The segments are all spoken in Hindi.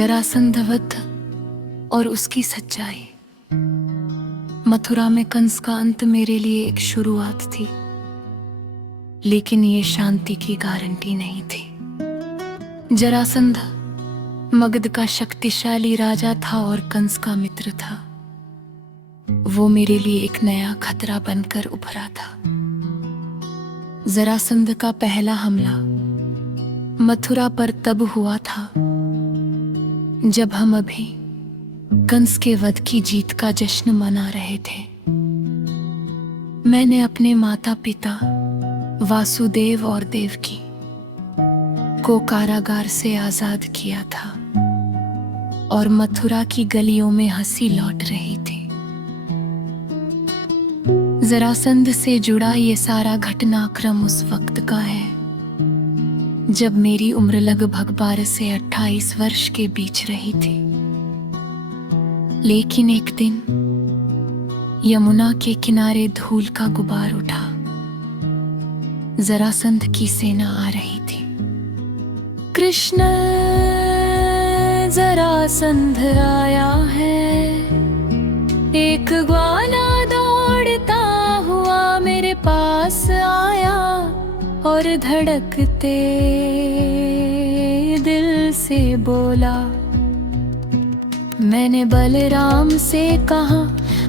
जरासंध वध और उसकी सच्चाई। मथुरा में कंस का अंत मेरे लिए एक शुरुआत थी, लेकिन ये शांति की गारंटी नहीं थी। जरासंध मगध का शक्तिशाली राजा था और कंस का मित्र था। वो मेरे लिए एक नया खतरा बनकर उभरा था। जरासंध का पहला हमला मथुरा पर तब हुआ था जब हम अभी कंस के वध की जीत का जश्न मना रहे थे। मैंने अपने माता पिता वासुदेव और देवकी को कारागार से आजाद किया था और मथुरा की गलियों में हंसी लौट रही थी। जरासंध से जुड़ा ये सारा घटनाक्रम उस वक्त का है जब मेरी उम्र लगभग 12 से 28 वर्ष के बीच रही थी। लेकिन एक दिन यमुना के किनारे धूल का गुबार उठा। जरासंध की सेना आ रही थी। कृष्ण, जरासंध आया है। एक ग्वाला दौड़ता हुआ मेरे पास आया और धड़कते दिल से बोला। मैंने बलराम से कहा,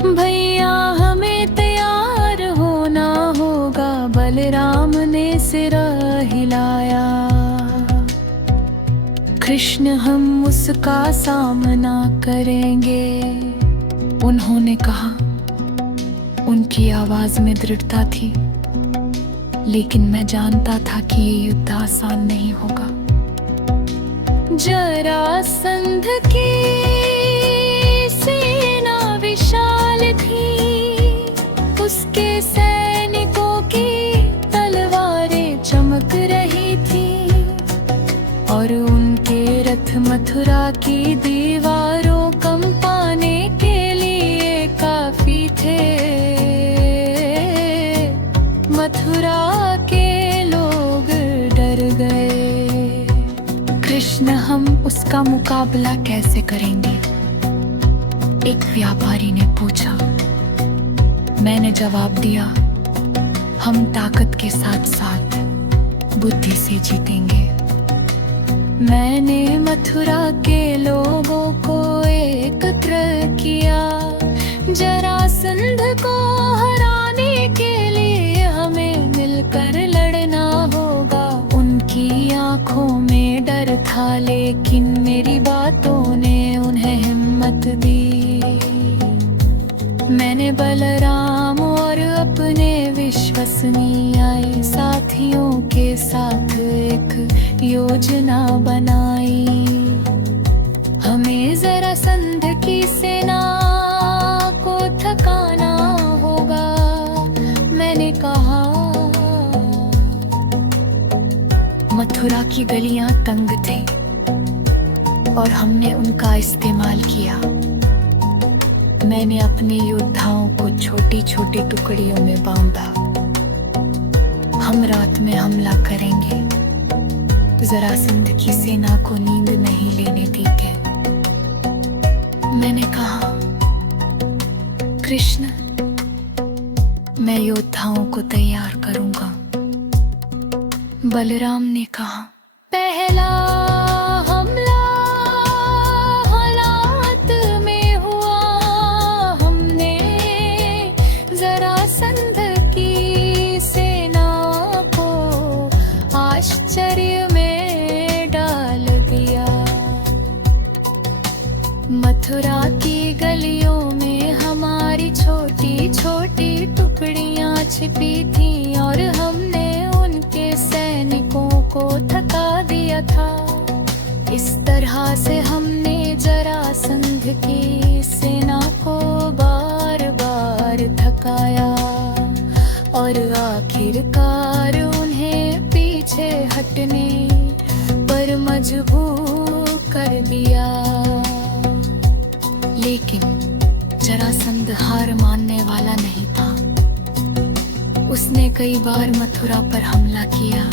भैया हमें तैयार होना होगा। बलराम ने सिर हिलाया। कृष्ण, हम उसका सामना करेंगे, उन्होंने कहा। उनकी आवाज में दृढ़ता थी, लेकिन मैं जानता था कि ये युद्ध आसान नहीं होगा। जरासंध की सेना विशाल थी, उसके सैनिकों की तलवारें चमक रही थी और उनके रथ मथुरा की दीवारों कंपाने के लिए काफी थे। मथुरा के लोग डर गए। कृष्ण, हम उसका मुकाबला कैसे करेंगे? एक व्यापारी ने पूछा। मैंने जवाब दिया, हम ताकत के साथ साथ बुद्धि से जीतेंगे। मैंने मथुरा के लोगों को एकत्र किया। जरासंध को हराने के लिए हमें मिलकर लड़ना होगा। उनकी आंखों में डर था, लेकिन मेरी बातों ने उन्हें हिम्मत दी। मैंने बलराम और अपने विश्वसनीय साथियों के साथ एक योजना बनाई। हमें जरासंध की सेना को थकाना होगा, मैंने कहा। मथुरा की गलियां तंग थी और हमने उनका इस्तेमाल किया। मैंने अपने योद्धाओं को छोटी छोटी टुकड़ियों में बांधा। हम रात में हमला करेंगे। जरासंध की सेना को नींद नहीं लेने दी गई। मैंने कहा, कृष्ण, मैं योद्धाओं को तैयार करूंगा। बलराम ने कहा, पहला हमला हालात में हुआ। हमने जरासंध की सेना को आश्चर्य में डाल दिया। मथुरा की गलियों में हमारी छोटी छोटी टुकड़ियां छिपी थीं और हमने उनके सैनिकों को थका दिया था। इस तरह से हमने जरासंध की सेना को बार बार थकाया और आखिरकार उन्हें पीछे हटने पर मजबूर कर दिया। लेकिन जरासंध हार मानने वाला नहीं था। उसने कई बार मथुरा पर हमला किया।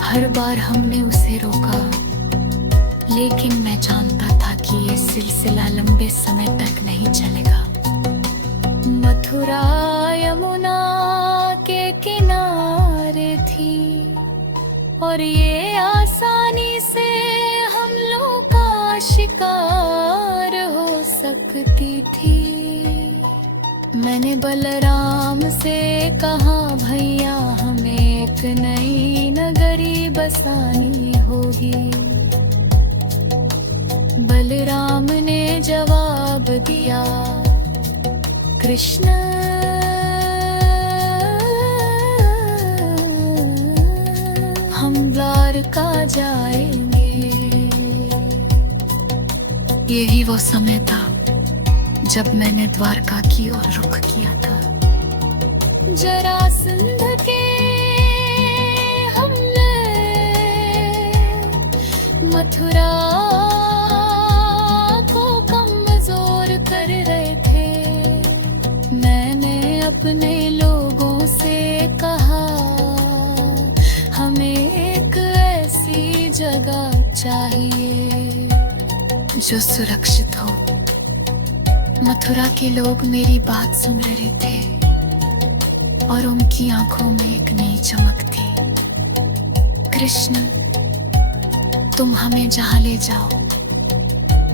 हर बार हमने उसे रोका, लेकिन मैं जानता था कि ये सिलसिला लंबे समय तक नहीं चलेगा। मथुरा यमुना के किनारे थी और ये आसानी से हमलों का शिकार हो सकती थी। मैंने बलराम से कहा, भैया हमें एक नई नगरी बसानी होगी। बलराम ने जवाब दिया, कृष्ण हम द्वारका जाएंगे। यही वो समय था जब मैंने द्वारका की ओर रुख किया था। जरासंध के हमले मथुरा को कमजोर कर रहे थे। मैंने अपने लोगों से कहा, हमें एक ऐसी जगह चाहिए जो सुरक्षित हो। मथुरा के लोग मेरी बात सुन रहे थे और उनकी आंखों में एक नई चमक थी। कृष्ण, तुम हमें जहां ले जाओ,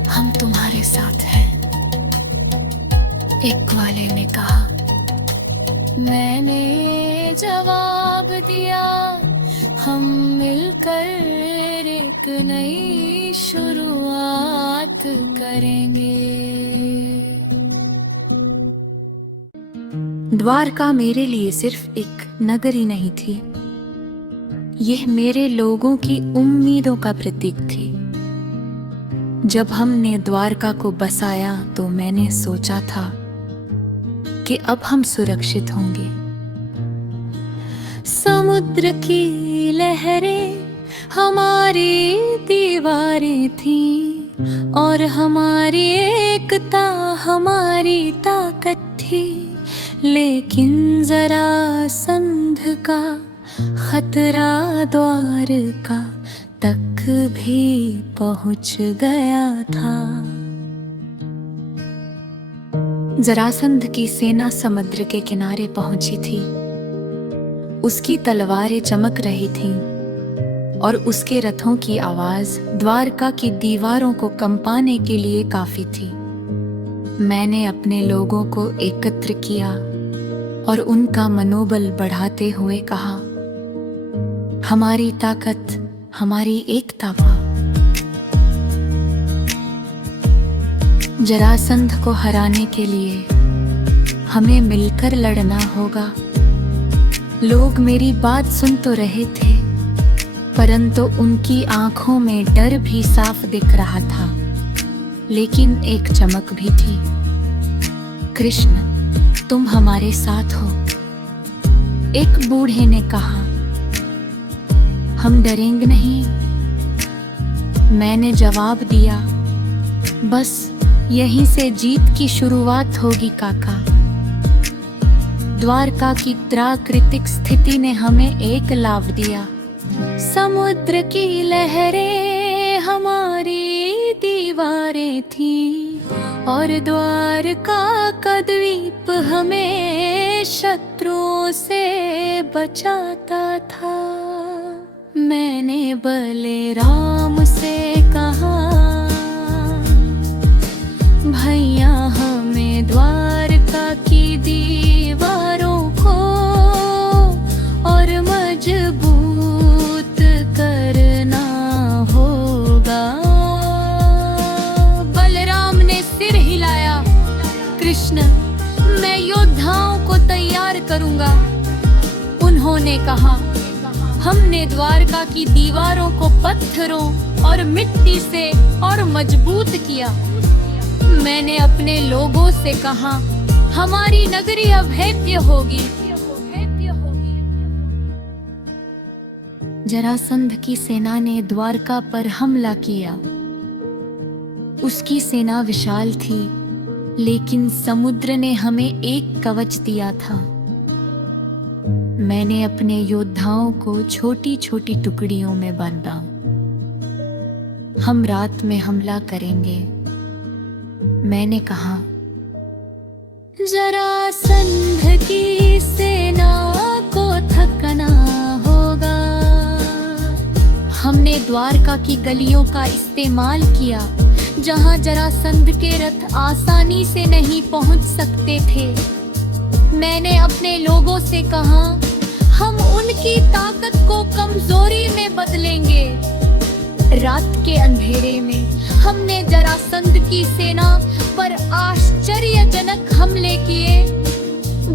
हम तुम्हारे साथ हैं। एक ग्वाले ने कहा। मैंने जवाब दिया, हम मिलकर एक नई शुरुआत करेंगे। द्वारका मेरे लिए सिर्फ एक नगरी नहीं थी, यह मेरे लोगों की उम्मीदों का प्रतीक थी। जब हमने द्वारका को बसाया तो मैंने सोचा था कि अब हम सुरक्षित होंगे। समुद्र की लहरें हमारी दीवारें थीं और हमारी एकता हमारी ताकत थी। लेकिन जरासंध का खतरा द्वारका तक भी पहुंच गया था। जरासंध की सेना समुद्र के किनारे पहुंची थी। उसकी तलवारें चमक रही थीं और उसके रथों की आवाज द्वारका की दीवारों को कंपाने के लिए काफी थी। मैंने अपने लोगों को एकत्र किया और उनका मनोबल बढ़ाते हुए कहा, हमारी ताकत हमारी एकता का। जरासंध को हराने के लिए हमें मिलकर लड़ना होगा। लोग मेरी बात सुन तो रहे थे, परंतु उनकी आंखों में डर भी साफ दिख रहा था। लेकिन एक चमक भी थी। कृष्ण, तुम हमारे साथ हो, एक बूढ़े ने कहा। हम डरेंगे नहीं, मैंने जवाब दिया। बस यहीं से जीत की शुरुआत होगी काका। द्वारका की प्राकृतिक स्थिति ने हमें एक लाभ दिया। समुद्र की लहरें हमारी दीवारें थी और द्वारका का द्वीप हमें शत्रुओं से बचाता था। मैंने बलराम से कहा, भैया हमें द्वारका की दीवारों को और मजबूत करना होगा। बलराम ने सिर हिलाया। कृष्ण, मैं योद्धाओं को तैयार करूंगा। उन्होंने कहा, हमने द्वारका की दीवारों को पत्थरों और मिट्टी से और मजबूत किया। मैंने अपने लोगों से कहा, हमारी नगरी अभेद्य होगी। जरासंध की सेना ने द्वारका पर हमला किया। उसकी सेना विशाल थी, लेकिन समुद्र ने हमें एक कवच दिया था। मैंने अपने योद्धाओं को छोटी छोटी टुकड़ियों में बांटा। हम रात में हमला करेंगे। मैंने कहा, जरासंध की सेना को थकना होगा। हमने द्वारका की गलियों का इस्तेमाल किया, जहां जरासंध के रथ आसानी से नहीं पहुंच सकते थे। मैंने अपने लोगों से कहा, हम उनकी ताकत को कमजोरी में बदलेंगे। रात के अंधेरे में हमने जरासंध की सेना पर आश्चर्यजनक हमले किए।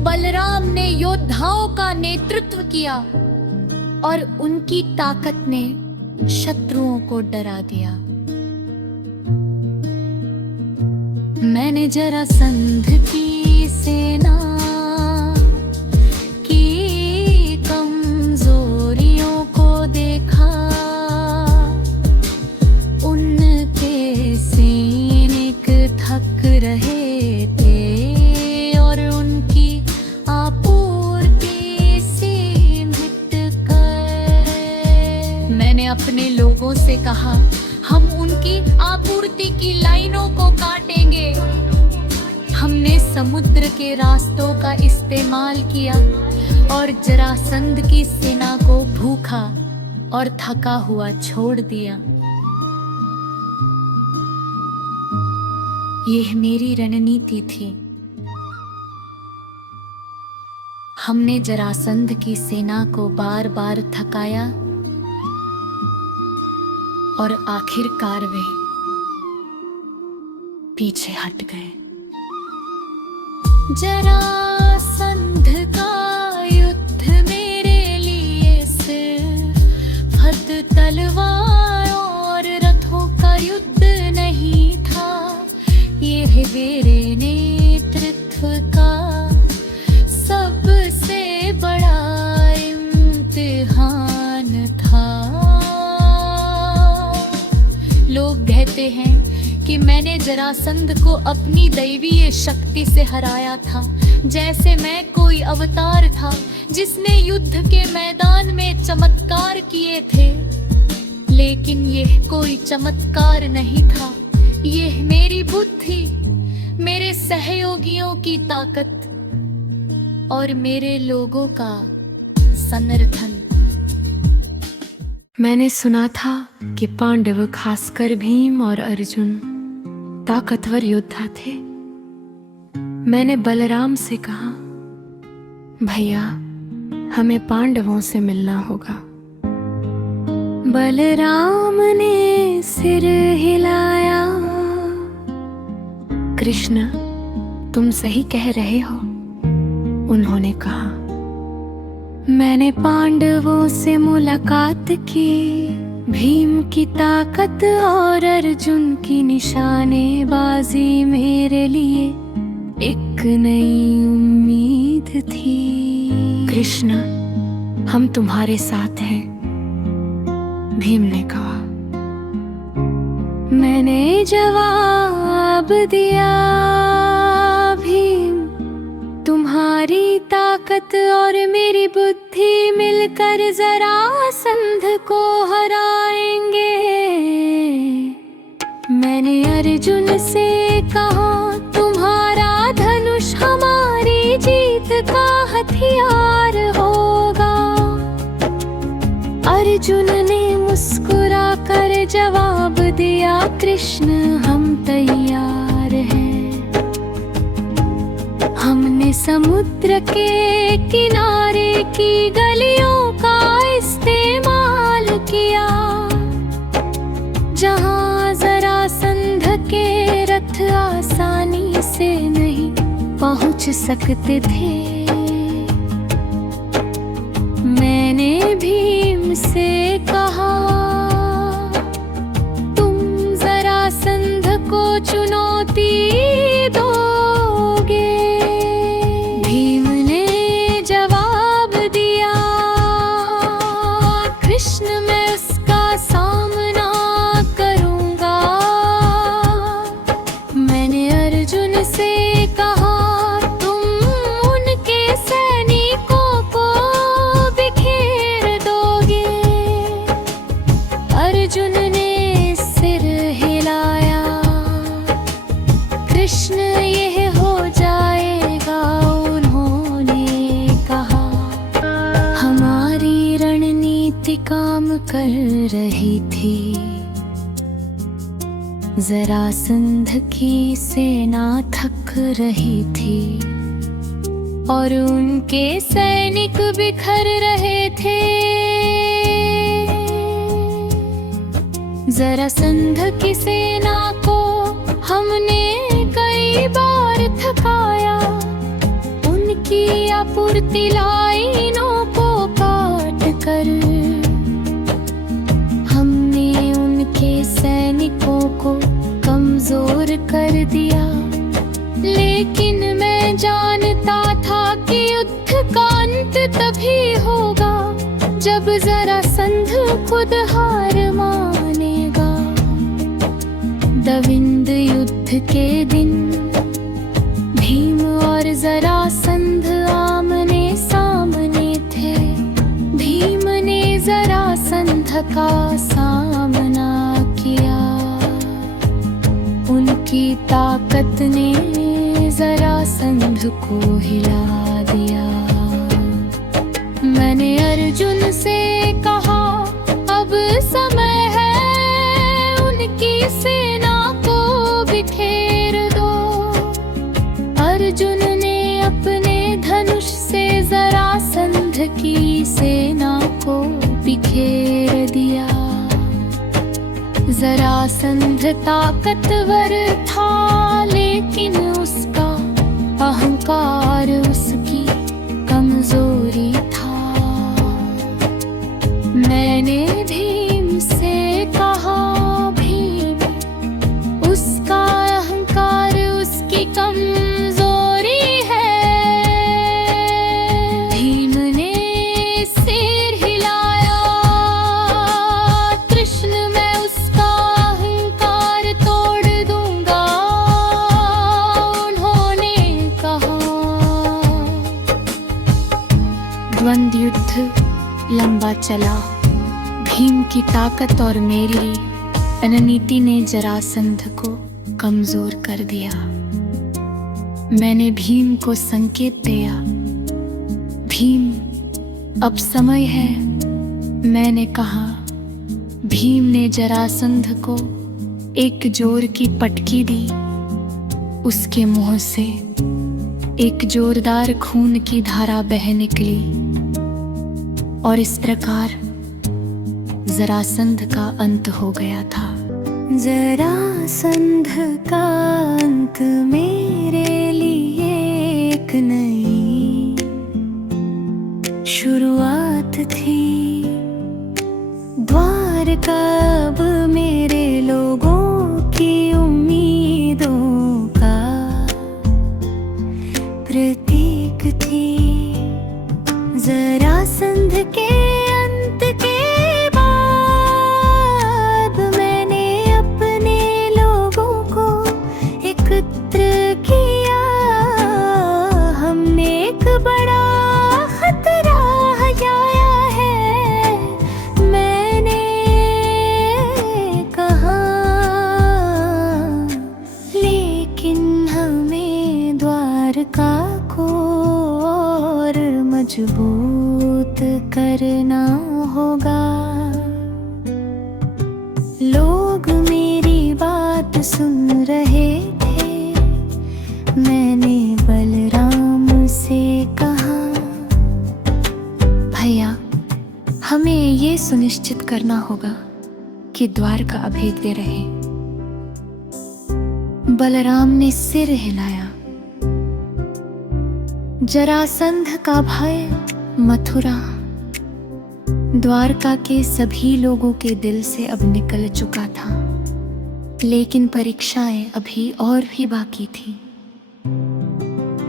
बलराम ने योद्धाओं का नेतृत्व किया और उनकी ताकत ने शत्रुओं को डरा दिया। मैंने जरासंध की सेना की कमजोरियों को देखा। उनके सैनिक थक रहे थे और उनकी आपूर्ति सीमित कर। मैंने अपने लोगों से कहा, हम उनकी आपूर्ति की लाइनों को काटेंगे। हमने समुद्र के रास्तों का इस्तेमाल किया और जरासंध की सेना को भूखा और थका हुआ छोड़ दिया। यह मेरी रणनीति थी। हमने जरासंध की सेना को बार बार थकाया और आखिरकार वे पीछे हट गए। जरासंध का युद्ध मेरे लिए सिर्फ हथ तलवार और रथों का युद्ध नहीं था। यह मेरे नेतृत्व का सबसे बड़ा इम्तिहान था। लोग कहते हैं कि मैंने जरासंध को अपनी दैवीय शक्ति से हराया था, जैसे मैं कोई अवतार था जिसने युद्ध के मैदान में चमत्कार किए थे। लेकिन यह कोई चमत्कार नहीं था। यह मेरी बुद्धि, मेरे सहयोगियों की ताकत और मेरे लोगों का समर्थन। मैंने सुना था कि पांडव, खासकर भीम और अर्जुन, ताकतवर योद्धा थे। मैंने बलराम से कहा, भैया हमें पांडवों से मिलना होगा। बलराम ने सिर हिलाया। कृष्ण, तुम सही कह रहे हो, उन्होंने कहा। मैंने पांडवों से मुलाकात की। भीम की ताकत और अर्जुन की निशानेबाजी मेरे लिए एक नई उम्मीद थी। कृष्ण, हम तुम्हारे साथ हैं, भीम ने कहा। मैंने जवाब दिया, भीम, तुम्हारी ताकत और मेरी बुद्धि मिलकर जरासंध को हराएंगे। मैंने अर्जुन से कहा, तुम्हारा धनुष हमारी जीत का हथियार होगा। अर्जुन ने मुस्कुरा कर जवाब दिया, कृष्ण, हम तैयार हैं। हमने समुद्र के किनारे की गलियों का इस्तेमाल किया, जहां जरासंध के रथ आसानी से नहीं पहुंच सकते थे। मैंने भीम से कहा, तुम जरासंध को चुनौती दोगे? भीम ने जवाब दिया, कृष्ण, मैं उसका सामना करूंगा। मैंने अर्जुन से कहा, तुम उनके सैनिकों को बिखेर दोगे? कृष्ण यह हो जाएगा, उन्होंने कहा। हमारी रणनीति काम कर रही थी। जरासंध की सेना थक रही थी और उनके सैनिक बिखर रहे थे। जरासंध की सेना को हमने कई बार थकाया, उनकी आपूर्ति लाइनों को काट कर। हमने उनके सैनिकों को कमजोर कर दिया, लेकिन मैं जानता था कि युद्ध का अंत तभी होगा जब जरासंध खुद हार मानेगा। द्वंद्व युद्ध के दिन भीम और जरासंध आमने सामने थे। भीम ने जरासंध का सामना किया, उनकी ताकत ने जरासंध को हिला दिया। मैंने अर्जुन से कहा, अब समय है उनकी सेना को बिखेर दो। अर्जुन ने अपने धनुष से जरासंध की सेना को बिखेर दिया। जरासंध ताकतवर था, लेकिन उसका अहंकार उसकी कमजोरी था। मैंने भीम से कहा, भीम, उसका अहंकार उसकी कमजोरी है। भीम ने सिर हिलाया, कृष्ण मैं उसका अहंकार तोड़ दूंगा, उन्होंने कहा। द्वंद्व युद्ध लंबा चला। भीम की ताकत और मेरी रणनीति ने जरासंध को कमजोर कर दिया। मैंने भीम को संकेत दिया, भीम अब समय है। मैंने कहा। भीम ने जरासंध को एक जोर की पटकी दी। उसके मुंह से एक जोरदार खून की धारा बह निकली और इस प्रकार जरासंध का अंत हो गया था। जरासंध का अंत मेरे लिए एक नई शुरुआत थी। द्वारका अब मेरे लोगों की उम्मीदों का प्रतीक थी। जरासंध के अंत के बाद मैंने अपने लोगों को एकत्र किया। हमने एक बड़ा खतरा हटाया है। मैंने कहा, लेकिन हमें द्वारका को और मजबूत करना होगा। लोग मेरी बात सुन रहे थे। मैंने बलराम से कहा, भैया, हमें ये सुनिश्चित करना होगा कि द्वारका अभेद्य रहे। बलराम ने सिर हिलाया। जरासंध का भय मथुरा, द्वारका के सभी लोगों के दिल से अब निकल चुका था, लेकिन परीक्षाएं अभी और भी बाकी थी।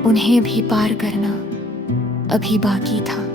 उन्हें भी पार करना अभी बाकी था।